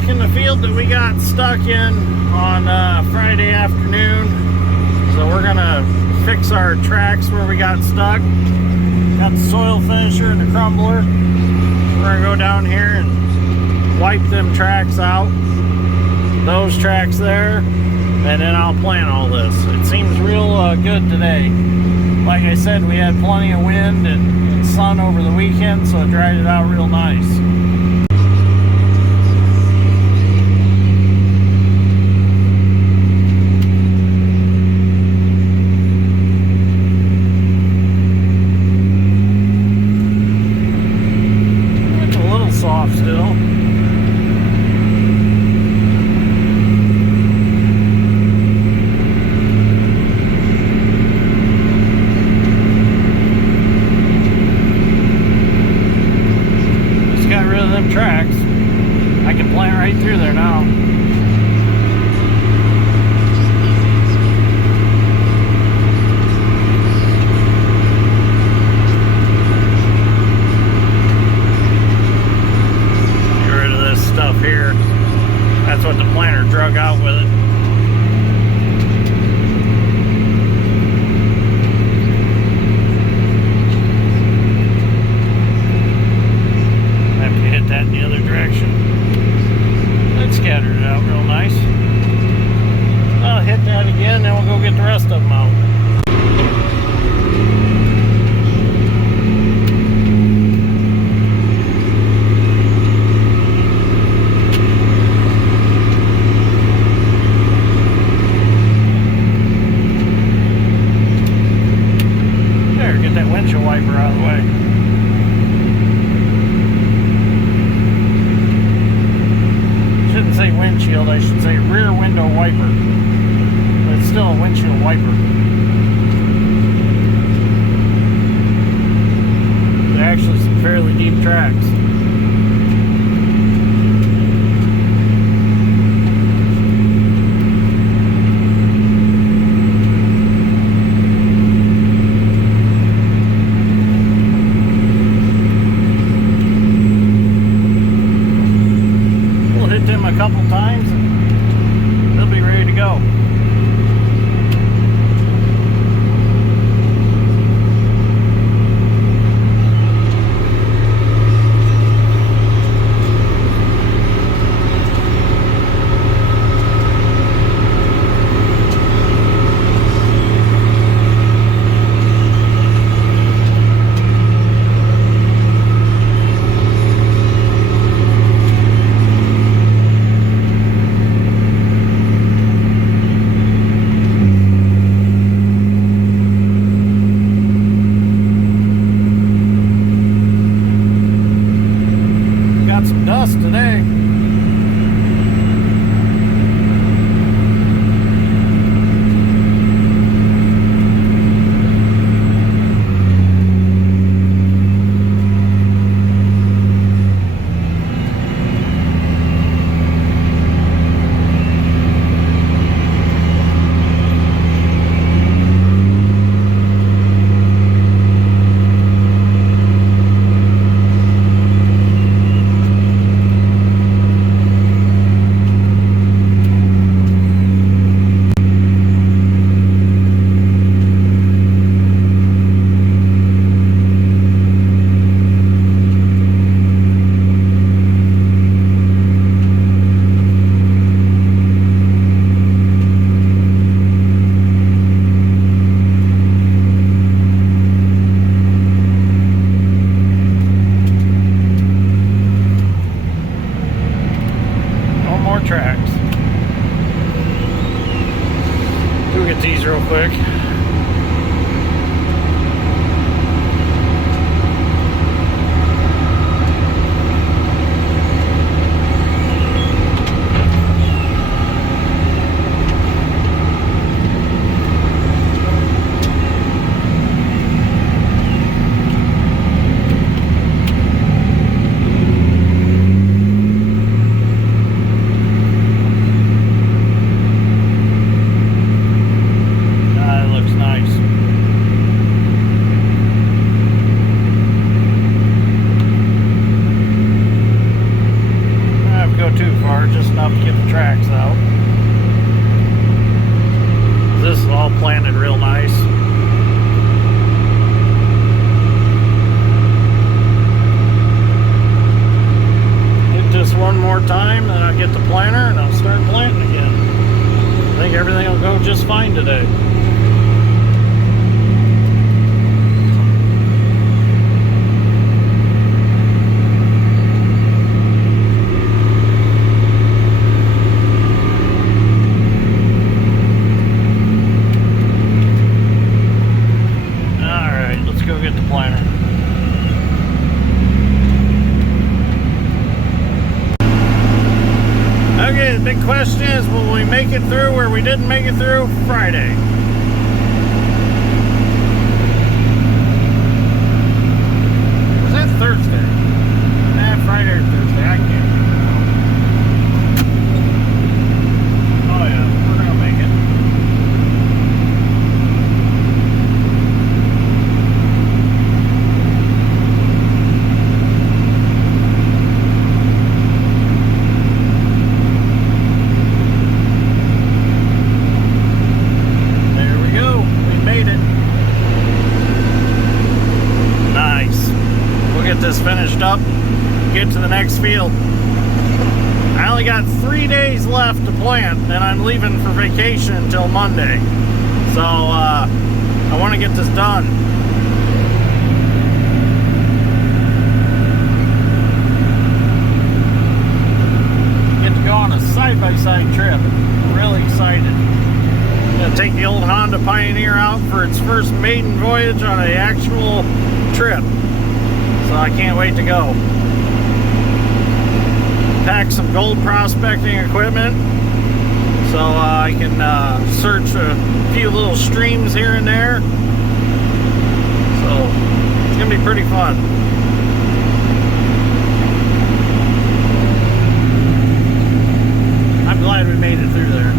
back in the field that we got stuck in on Friday afternoon. So we're gonna fix our tracks where we got stuck. Got the soil finisher and the crumbler. We're gonna go down here and wipe them tracks out. Those tracks there, and then I'll plant all this. It seems real good today. Like I said, we had plenty of wind and sun over the weekend, so it dried it out real nice. It's a little soft still. Tracks. I can plant right through there now. Get rid of this stuff here. That's what the planter drug out with it. That in the other direction. That scattered it out real nice. I'll hit that again, then we'll go get the rest of them out. There, get that windshield wiper out of the way. Say windshield, I should say rear window wiper, but it's still a windshield wiper. They're actually some fairly deep tracks. A couple times and they'll be ready to go. Some dust today. Tracks. We'll get these real quick. enough to get the tracks out. This is all planted real nice. Hit this one more time, then I'll get the planter and I'll start planting again. I think everything will go just fine today. Okay, the big question is, will we make it through where we didn't make it through Friday? Was that Thursday? Nah, Friday or Thursday, I can't remember now. Oh yeah, we're gonna make it. Finished up, get to the next field. I only got 3 days left to plant, and I'm leaving for vacation until Monday. So I want to get this done. Get to go on a side-by-side trip. I'm really excited. I'm going to take the old Honda Pioneer out for its first maiden voyage on an actual trip. So I can't wait to go. Pack some gold prospecting equipment so I can search a few little streams here and there. So it's gonna be pretty fun. I'm glad we made it through there.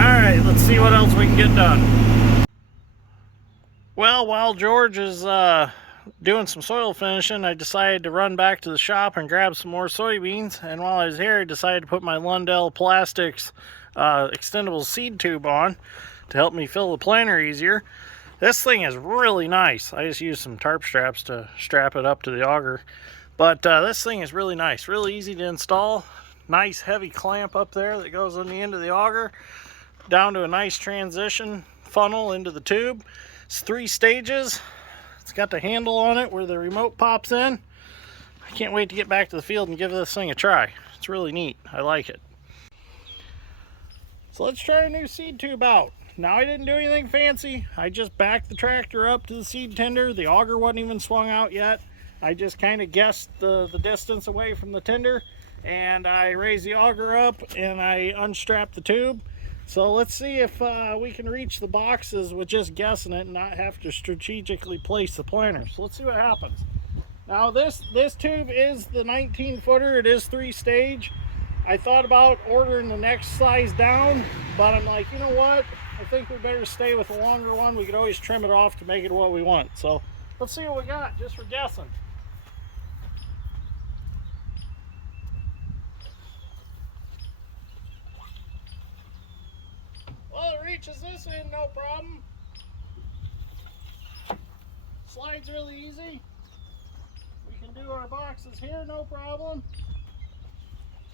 Alright, let's see what else we can get done. Well, while George is doing some soil finishing, I decided to run back to the shop and grab some more soybeans. And while I was here, I decided to put my Lundell Plastics extendable seed tube on to help me fill the planter easier. This thing is really nice. I just used some tarp straps to strap it up to the auger. But this thing is really nice, really easy to install. Nice heavy clamp up there that goes on the end of the auger down to a nice transition funnel into the tube. It's 3 stages. It's got the handle on it where the remote pops in. I can't wait to get back to the field and give this thing a try. It's really neat. I like it. So let's try a new seed tube out. Now, I didn't do anything fancy. I just backed the tractor up to the seed tender. The auger wasn't even swung out yet. I just kind of guessed the distance away from the tender, and I raised the auger up and I unstrapped the tube. So let's see if we can reach the boxes with just guessing it and not have to strategically place the planter. So let's see what happens. Now this tube is the 19-footer. It is 3-stage. I thought about ordering the next size down, but I'm like, you know what? I think we better stay with the longer one. We could always trim it off to make it what we want. So let's see what we got just for guessing. Well, it reaches this in no problem. Slides really easy. We can do our boxes here no problem.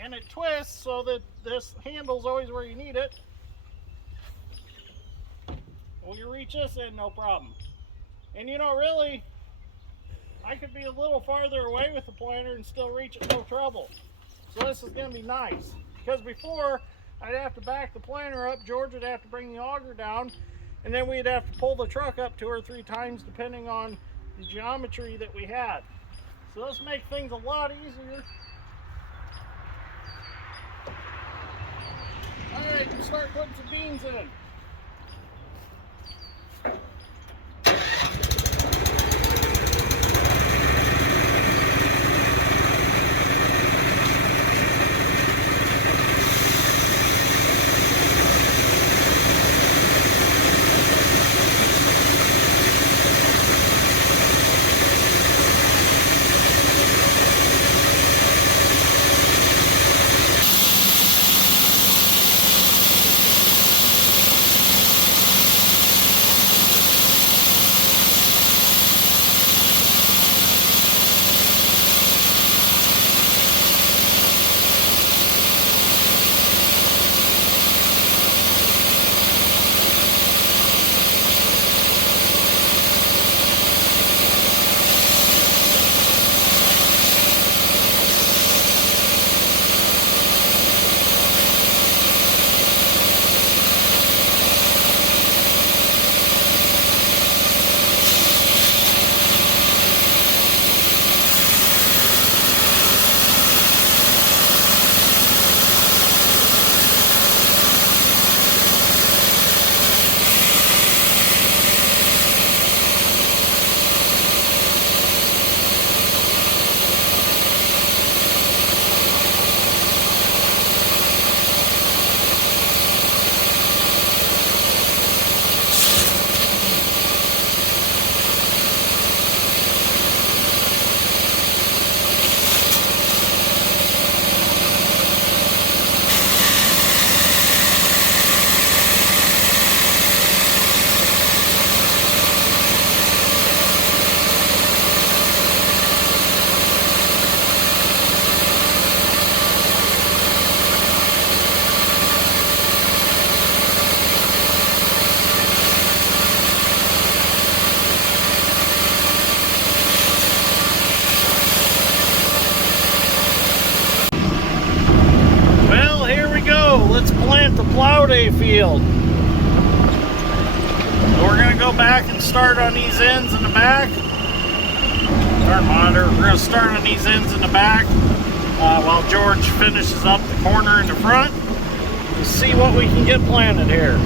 And it twists so that this handle's always where you need it. Well, you reach this in no problem. And you know, really, I could be a little farther away with the planter and still reach it no trouble. So this is going to be nice. Because before, I'd have to back the planter up, George would have to bring the auger down, and then we'd have to pull the truck up 2 or 3 times depending on the geometry that we had. So this makes things a lot easier. Alright, let's start putting some beans in. plow day field. So we're gonna go back and start on these ends in the back. Start monitor. We're gonna start on these ends in the back while George finishes up the corner in the front to see what we can get planted here.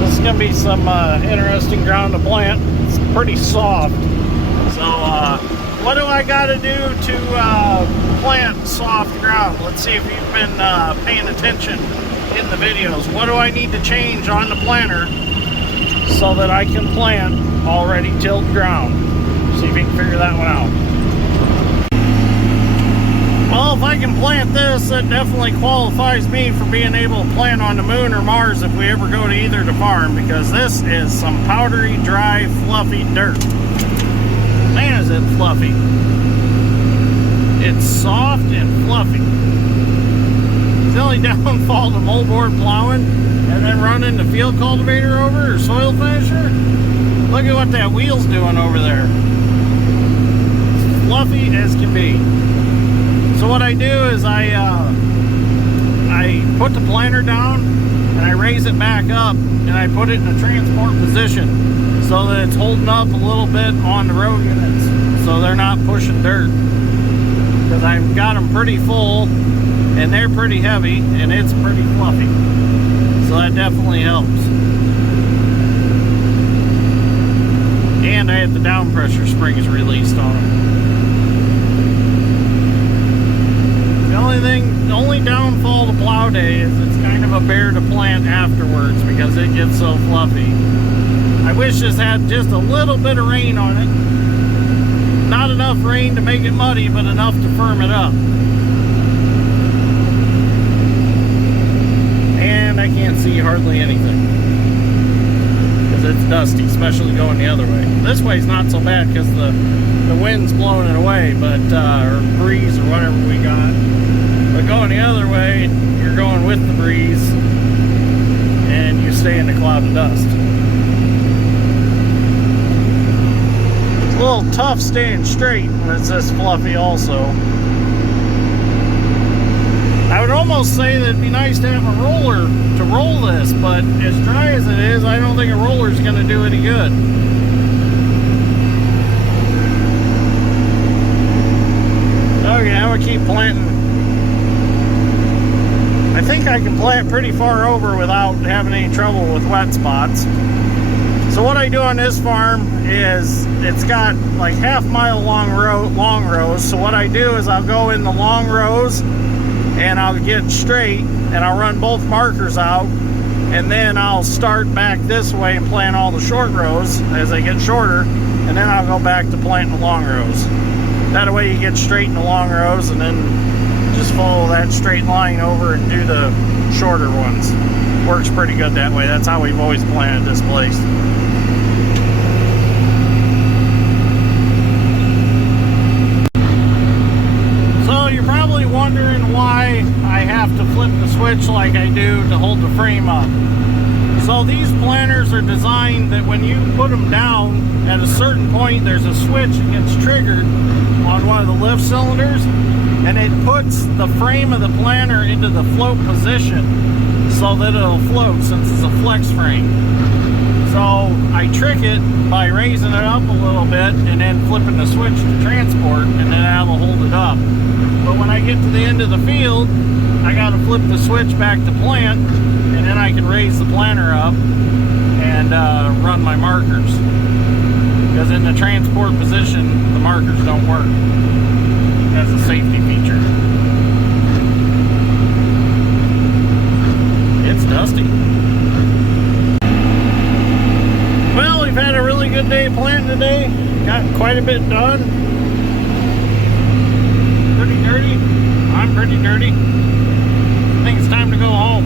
This is gonna be some interesting ground to plant. It's pretty soft. So what do I gotta do to plant soft ground? Let's see if you've been paying attention in the videos. What do I need to change on the planter so that I can plant already tilled ground? See if you can figure that one out. Well, if I can plant this, that definitely qualifies me for being able to plant on the moon or Mars if we ever go to either the farm, because this is some powdery, dry, fluffy dirt. Man, is it fluffy. It's soft and fluffy. The only downfall to moldboard plowing and then running the field cultivator over or soil finisher. Look at what that wheel's doing over there. It's fluffy as can be. So what I do is I put the planter down and I raise it back up and I put it in a transport position so that it's holding up a little bit on the row units so they're not pushing dirt. Because I've got them pretty full and they're pretty heavy and it's pretty fluffy. So that definitely helps. And I had the down pressure springs released on them. The only downfall to plow day is it's kind of a bear to plant afterwards because it gets so fluffy. I wish this had just a little bit of rain on it. Not enough rain to make it muddy, but enough to firm it up. And I can't see hardly anything because it's dusty, especially going the other way. This way's not so bad because the wind's blowing it away, but or breeze or whatever we got. But going the other way, you're going with the breeze and you stay in the cloud of dust. It's a little tough staying straight when it's this fluffy also. I would almost say that it'd be nice to have a roller to roll this, but as dry as it is, I don't think a roller is going to do any good. Okay, I'm going to keep planting. I think I can plant pretty far over without having any trouble with wet spots. So what I do on this farm is it's got like half-mile long rows. So what I do is I'll go in the long rows and I'll get straight and I'll run both markers out, and then I'll start back this way and plant all the short rows as they get shorter, and then I'll go back to planting the long rows. That way you get straight in the long rows and then just follow that straight line over and do the shorter ones. Works pretty good that way. That's how we've always planted this place. So you're probably wondering why I have to flip the switch like I do to hold the frame up. So these planters are designed that when you put them down at a certain point, there's a switch that gets triggered on one of the lift cylinders, and it puts the frame of the planter into the float position so that it'll float since it's a flex frame. So I trick it by raising it up a little bit and then flipping the switch to transport, and then that'll hold it up. But when I get to the end of the field, I got to flip the switch back to plant, and then I can raise the planter up and run my markers. Because in the transport position, the markers don't work as a safety feature. It's dusty. Well, we've had a really good day planting today. Got quite a bit done. Pretty dirty. I'm pretty dirty. I think it's time to go home.